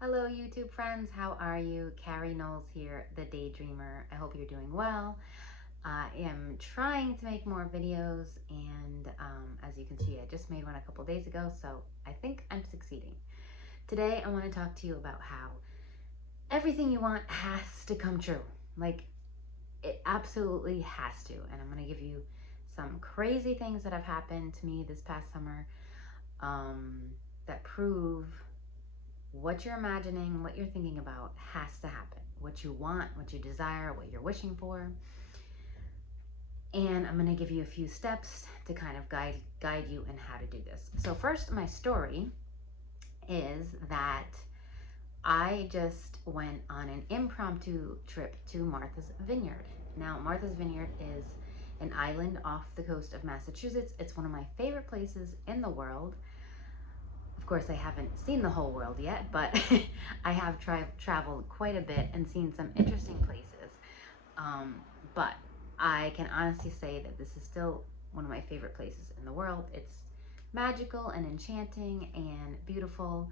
Hello, YouTube friends. How are you? Carrie Knowles here, the Daydreamer. I hope you're doing well. I am trying to make more videos, and as you can see, I just made one a couple days ago, so I think I'm succeeding. Today, I want to talk to you about how everything you want has to come true. Like, it absolutely has to. And I'm going to give you some crazy things that have happened to me this past summer um, that prove what you're imagining, what you're thinking about has to happen. What you want, what you desire, what you're wishing for. And I'm going to give you a few steps to kind of guide you in how to do this. So first, my story is that I just went on an impromptu trip to Martha's Vineyard. Now, Martha's Vineyard is an island off the coast of Massachusetts. It's one of my favorite places in the world. Of course, I haven't seen the whole world yet, but I have traveled quite a bit and seen some interesting places. But I can honestly say that this is still one of my favorite places in the world. It's magical and enchanting and beautiful,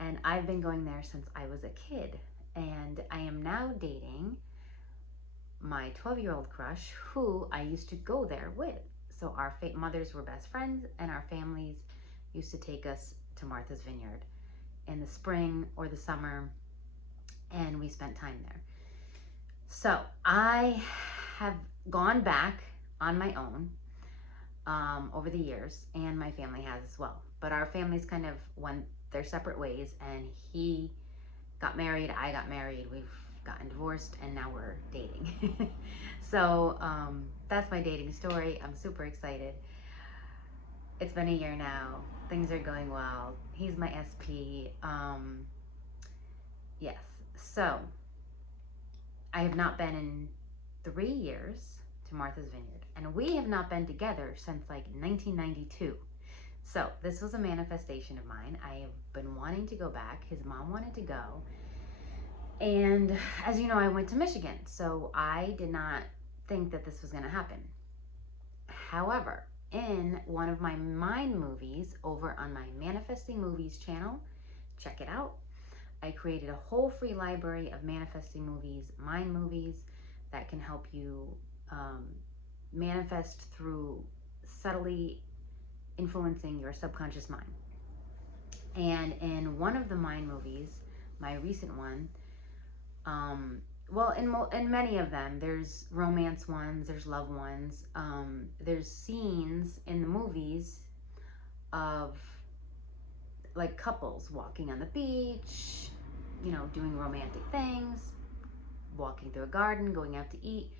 and I've been going there since I was a kid. And I am now dating my 12-year-old crush, who I used to go there with. So our mothers were best friends, and our families used to take us to Martha's Vineyard in the spring or the summer, and we spent time there. So I have gone back on my own over the years, and my family has as well. But our families kind of went their separate ways, and he got married, I got married, we've gotten divorced, and now we're dating. So that's my dating story. I'm super excited. It's been a year now. Things are going well. He's my SP. Yes. So I have not been in 3 years to Martha's Vineyard, and we have not been together since like 1992. So this was a manifestation of mine. I have been wanting to go back. His mom wanted to go. And as you know, I went to Michigan, so I did not think that this was going to happen. However, in one of my mind movies over on my Manifesting Movies channel, check it out, I created a whole free library of manifesting movies, mind movies that can help you manifest through subtly influencing your subconscious mind. And in one of the mind movies, my recent one, well, in many of them, there's romance ones, there's love ones, there's scenes in the movies of like couples walking on the beach, doing romantic things, walking through a garden, going out to eat.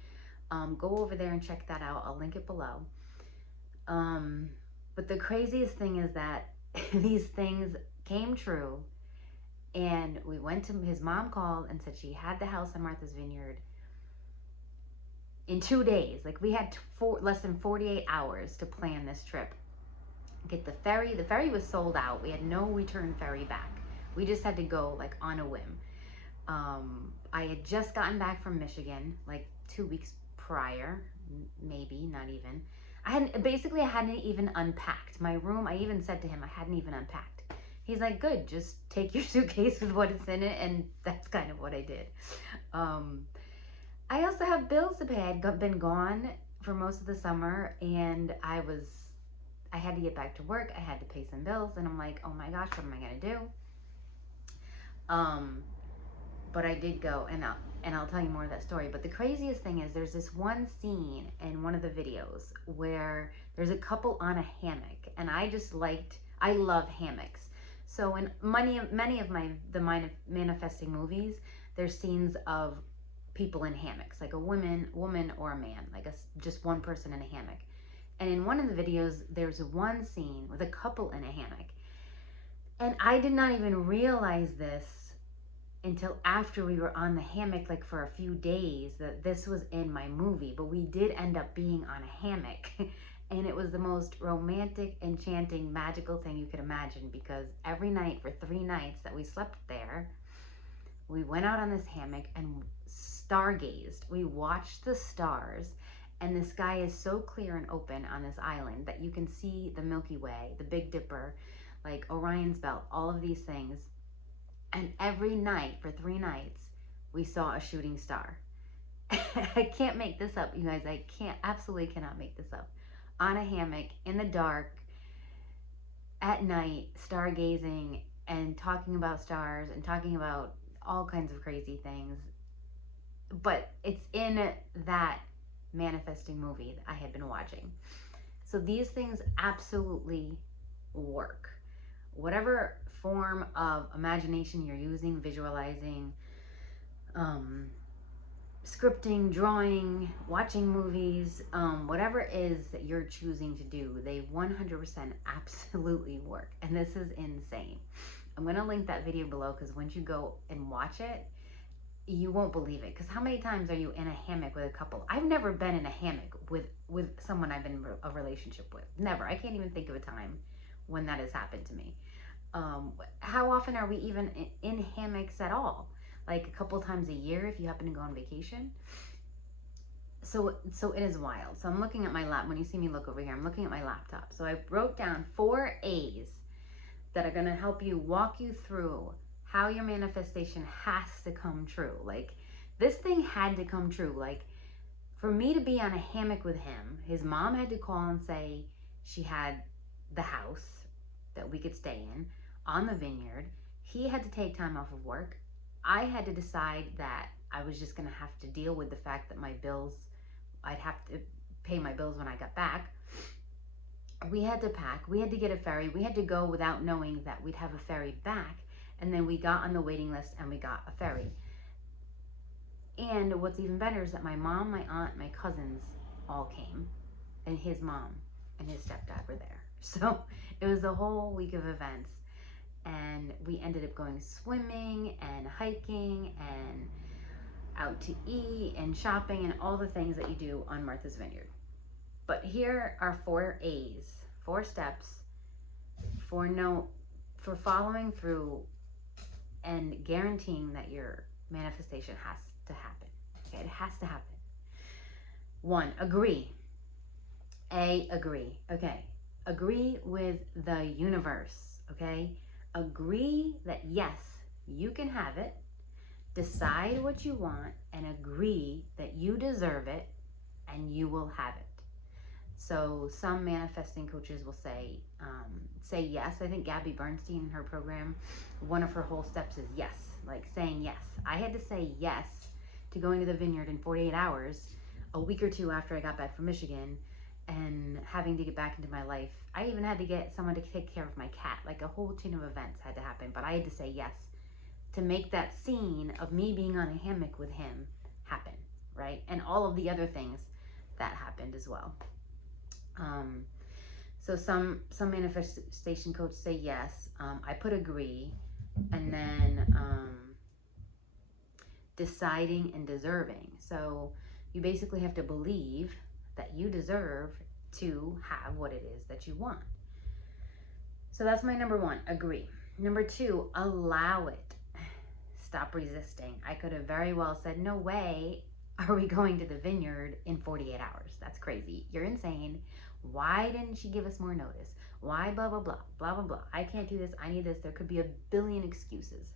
Go over there and check that out. I'll link it below. But the craziest thing is that these things came true. And we went to, his mom called and said she had the house on Martha's Vineyard in 2 days. Like, we had less than 48 hours to plan this trip. Get the ferry. The ferry was sold out. We had no return ferry back. We just had to go like on a whim. I had just gotten back from Michigan like 2 weeks prior, maybe not even. I hadn't even unpacked my room. I even said to him, I hadn't even unpacked. He's like, good, just take your suitcase with what is in it, and that's kind of what I did. I also have bills to pay. I'd been gone for most of the summer, and I had to get back to work. I had to pay some bills, and I'm like, oh my gosh, what am I gonna do? But I did go, and I'll tell you more of that story. But the craziest thing is there's this one scene in one of the videos where there's a couple on a hammock, and I love hammocks. So in many of the manifesting movies, there's scenes of people in hammocks, like a woman or a man, like just one person in a hammock. And in one of the videos, there's one scene with a couple in a hammock. And I did not even realize this until after we were on the hammock, like for a few days, that this was in my movie. But we did end up being on a hammock. And it was the most romantic, enchanting, magical thing you could imagine, because every night for 3 nights that we slept there, we went out on this hammock and stargazed. We watched the stars, and the sky is so clear and open on this island that you can see the Milky Way, the Big Dipper, like Orion's Belt, all of these things. And every night for 3 nights, we saw a shooting star. I can't make this up, you guys. I absolutely cannot make this up. On a hammock, in the dark, at night, stargazing and talking about stars and talking about all kinds of crazy things. But it's in that manifesting movie that I had been watching. So these things absolutely work. Whatever form of imagination you're using, visualizing, scripting, drawing, watching movies, whatever it is that you're choosing to do, they 100% absolutely work. And this is insane. I'm going to link that video below because once you go and watch it, you won't believe it. Because how many times are you in a hammock with a couple? I've never been in a hammock with someone I've been in a relationship with. Never. I can't even think of a time when that has happened to me. How often are we even in hammocks at all? Like a couple times a year if you happen to go on vacation. So it is wild. So I'm looking at my lap. When you see me look over here, I'm looking at my laptop. So I wrote down 4 A's that are going to help you, walk you through how your manifestation has to come true. Like, this thing had to come true. Like, for me to be on a hammock with him, his mom had to call and say she had the house that we could stay in on the vineyard. He had to take time off of work. I had to decide that I was just going to have to deal with the fact that my bills, I'd have to pay my bills when I got back. We had to pack. We had to get a ferry. We had to go without knowing that we'd have a ferry back. And then we got on the waiting list and we got a ferry. And what's even better is that my mom, my aunt, my cousins all came. And his mom and his stepdad were there. So it was a whole week of events. And we ended up going swimming and hiking and out to eat and shopping and all the things that you do on Martha's Vineyard. But here are 4 A's, 4 steps for following through and guaranteeing that your manifestation has to happen. Okay, it has to happen. 1, agree. A, agree. Okay, agree with the universe. Okay, agree that yes, you can have it. Decide what you want and agree that you deserve it and you will have it. So some manifesting coaches will say yes. I think Gabby Bernstein in her program, one of her whole steps is yes, like saying yes. I had to say yes to going to the vineyard in 48 hours, a week or 2 after I got back from Michigan, and having to get back into my life. I even had to get someone to take care of my cat. Like, a whole chain of events had to happen, but I had to say yes to make that scene of me being on a hammock with him happen, right? And all of the other things that happened as well. So some manifestation coaches say yes. I put agree, and then deciding and deserving. So you basically have to believe that you deserve to have what it is that you want. So that's my number 1, agree. Number 2, allow it. Stop resisting. I could have very well said, no way are we going to the vineyard in 48 hours. That's crazy. You're insane. Why didn't she give us more notice? Why blah, blah, blah, blah, blah, blah. I can't do this. I need this. There could be a billion excuses.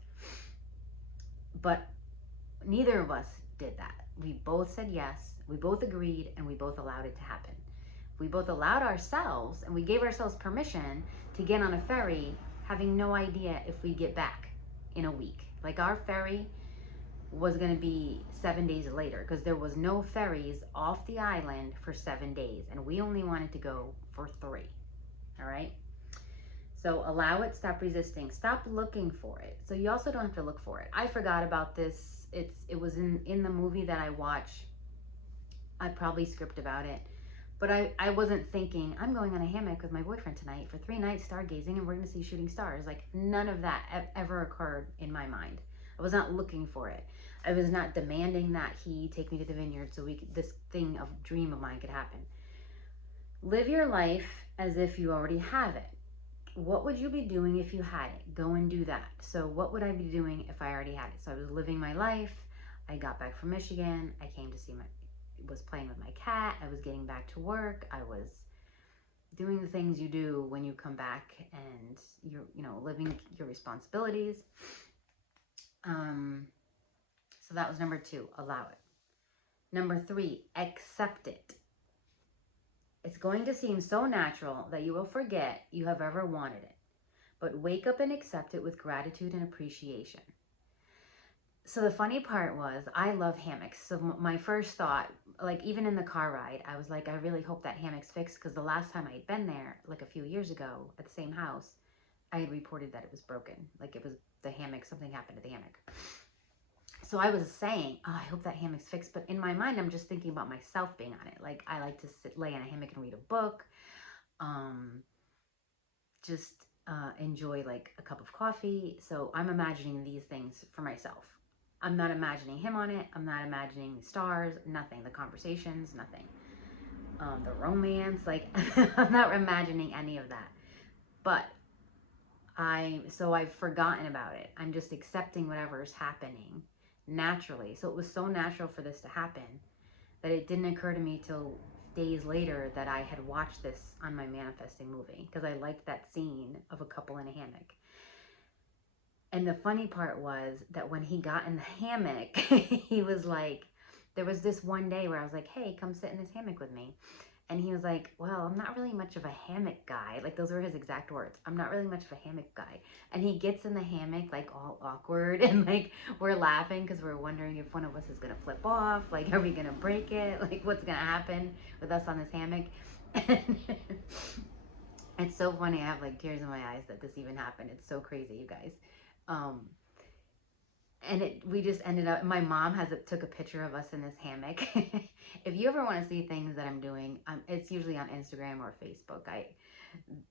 But neither of us did that. We both said yes. We both agreed, and we both allowed it to happen. We both allowed ourselves, and we gave ourselves permission to get on a ferry, having no idea if we'd get back in a week. Like, our ferry was going to be 7 days later because there was no ferries off the island for 7 days, and we only wanted to go for 3. All right, so allow it, stop resisting, stop looking for it. So you also don't have to look for it. I forgot about this. It was in the movie that I watched. I probably script about it, but I wasn't thinking I'm going on a hammock with my boyfriend tonight for 3 nights stargazing and we're going to see shooting stars. Like, none of that ever occurred in my mind. I was not looking for it. I was not demanding that he take me to the vineyard so this thing of dream of mine could happen. Live your life as if you already have it. What would you be doing if you had it? Go and do that. So what would I be doing if I already had it? So I was living my life. I got back from Michigan. I came to was playing with my cat. I was getting back to work. I was doing the things you do when you come back and you're, living your responsibilities. Um, so that was number 2, allow it. Number 3, accept it. It's going to seem so natural that you will forget you have ever wanted it, but wake up and accept it with gratitude and appreciation. So the funny part was, I love hammocks. So my first thought, like even in the car ride, I was like, I really hope that hammock's fixed, because the last time I'd been there, like a few years ago at the same house, I had reported that it was broken. Like it was the hammock, something happened to the hammock. So I was saying, oh, I hope that hammock's fixed. But in my mind, I'm just thinking about myself being on it. Like I like to lay in a hammock and read a book. Um, just enjoy like a cup of coffee. So I'm imagining these things for myself. I'm not imagining him on it. I'm not imagining the stars, nothing. The conversations, nothing. The romance, like I'm not imagining any of that. But I've forgotten about it. I'm just accepting whatever is happening naturally. So it was so natural for this to happen that it didn't occur to me till days later that I had watched this on my manifesting movie, because I liked that scene of a couple in a hammock. And the funny part was that when he got in the hammock, he was like, there was this one day where I was like, hey, come sit in this hammock with me. And he was like, well, I'm not really much of a hammock guy. Like, those were his exact words. I'm not really much of a hammock guy. And he gets in the hammock, like, all awkward. And, like, we're laughing because we're wondering if one of us is going to flip off. Like, are we going to break it? Like, what's going to happen with us on this hammock? And it's so funny. I have, like, tears in my eyes that this even happened. It's so crazy, you guys. Um, and we just ended up, my mom took a picture of us in this hammock. If you ever want to see things that I'm doing, it's usually on Instagram or Facebook.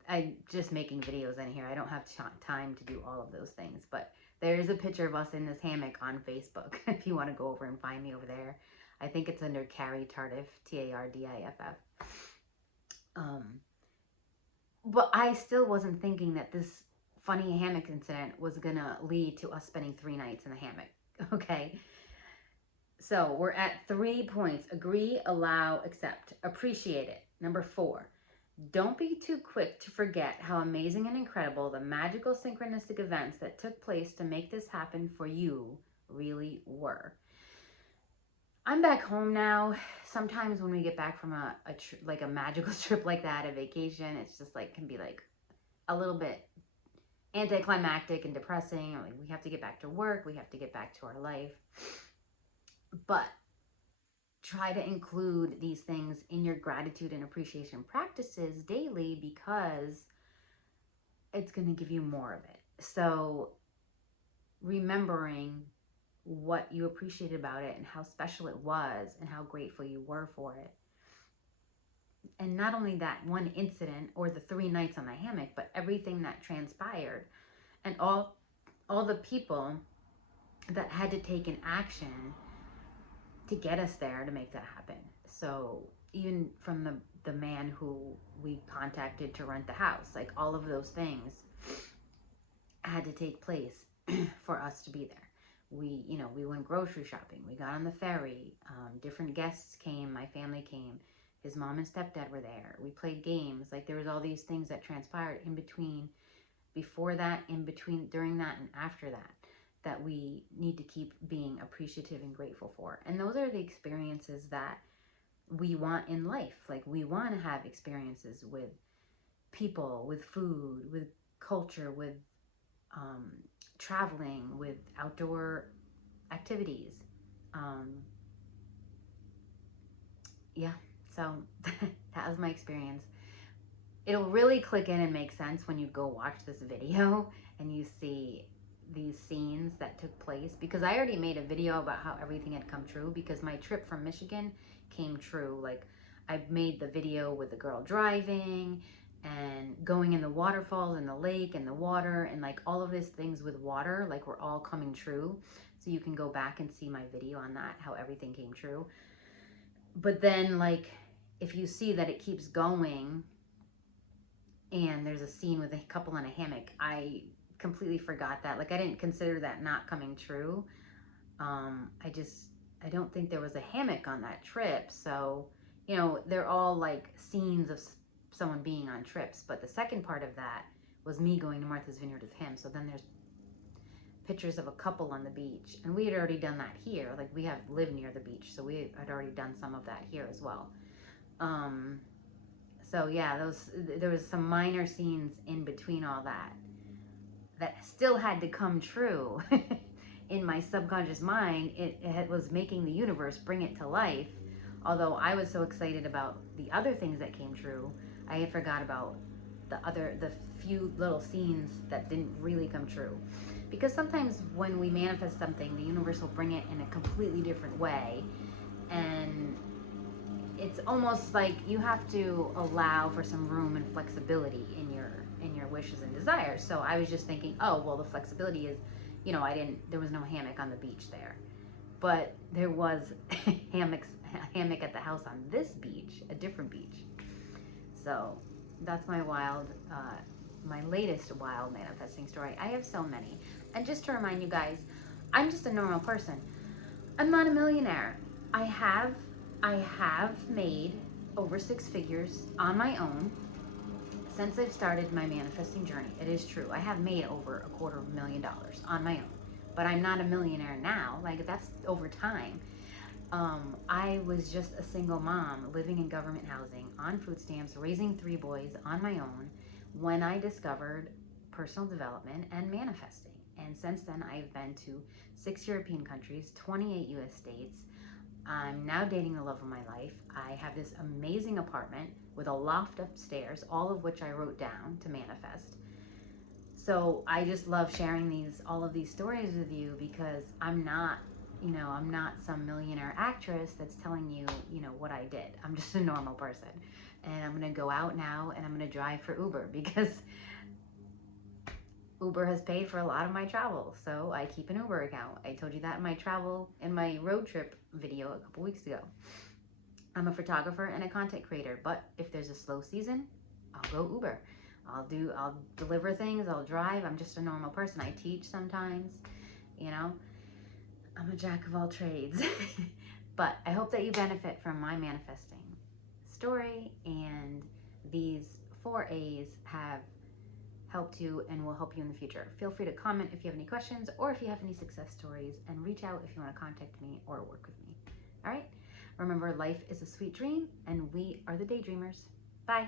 I'm just making videos in here. I don't have time to do all of those things, but there's a picture of us in this hammock on Facebook if you want to go over and find me over there. I think it's under Carrie Tardiff, Tardiff. But I still wasn't thinking that this funny hammock incident was gonna lead to us spending 3 nights in the hammock. Okay, so we're at 3 points: agree, allow, accept, appreciate it. Number 4, don't be too quick to forget how amazing and incredible the magical synchronistic events that took place to make this happen for you really were. I'm back home now. Sometimes when we get back from a magical trip like that, a vacation, it's just like can be like a little bit anticlimactic and depressing. Like, we have to get back to work, we have to get back to our life. But try to include these things in your gratitude and appreciation practices daily, because it's going to give you more of it. So remembering what you appreciated about it and how special it was and how grateful you were for it. And not only that one incident or the 3 nights on the hammock, but everything that transpired and all the people that had to take an action to get us there to make that happen. So even from the man who we contacted to rent the house, like all of those things had to take place for us to be there. We went grocery shopping, we got on the ferry, different guests came, my family came, his mom and stepdad were there, we played games. Like, there was all these things that transpired in between, before that, in between, during that, and after that we need to keep being appreciative and grateful for. And those are the experiences that we want in life. Like, we want to have experiences with people, with food, with culture, with traveling, with outdoor activities. Yeah, so that was my experience. It'll really click in and make sense when you go watch this video and you see these scenes that took place, because I already made a video about how everything had come true, because my trip from Michigan came true. Like, I made the video with the girl driving and going in the waterfalls and the lake and the water, and like all of these things with water, like, were all coming true. So you can go back and see my video on that, how everything came true. But then, like, if you see that it keeps going and there's a scene with a couple in a hammock, I completely forgot that. Like, I didn't consider that not coming true. I don't think there was a hammock on that trip. So, they're all like scenes of someone being on trips. But the second part of that was me going to Martha's Vineyard with him. So then pictures of a couple on the beach, and we had already done that here. Like, we have live near the beach, so we had already done some of that here as well. So yeah, there was some minor scenes in between all that that still had to come true. In my subconscious mind, it was making the universe bring it to life. Although I was so excited about the other things that came true, I had forgot about the few little scenes that didn't really come true. Because sometimes when we manifest something, the universe will bring it in a completely different way, and it's almost like you have to allow for some room and flexibility in your wishes and desires. So I was just thinking, oh well, the flexibility is, there was no hammock on the beach there, but there was hammock at the house on this beach, a different beach. So that's my my latest wild manifesting story. I have so many. And just to remind you guys, I'm just a normal person. I'm not a millionaire. I have made over 6 figures on my own since I've started my manifesting journey. It is true. I have made over $250,000 on my own. But I'm not a millionaire now. Like, that's over time. I was just a single mom living in government housing on food stamps, raising 3 boys on my own when I discovered personal development and manifesting. And since then, I've been to 6 European countries, 28 US states. I'm now dating the love of my life. I have this amazing apartment with a loft upstairs, all of which I wrote down to manifest. So I just love sharing all of these stories with you, because I'm not some millionaire actress that's telling you, what I did. I'm just a normal person. And I'm going to go out now and I'm going to drive for Uber, because Uber has paid for a lot of my travel. So I keep an Uber account. I told you that in my road trip video a couple weeks ago. I'm a photographer and a content creator, but if there's a slow season, I'll go Uber. I'll deliver things, I'll drive. I'm just a normal person. I teach sometimes, I'm a jack of all trades. But I hope that you benefit from my manifesting story, and these 4 A's have helped you and will help you in the future. Feel free to comment if you have any questions, or if you have any success stories, and reach out if you want to contact me or work with me. All right? Remember, life is a sweet dream, and we are the daydreamers. Bye.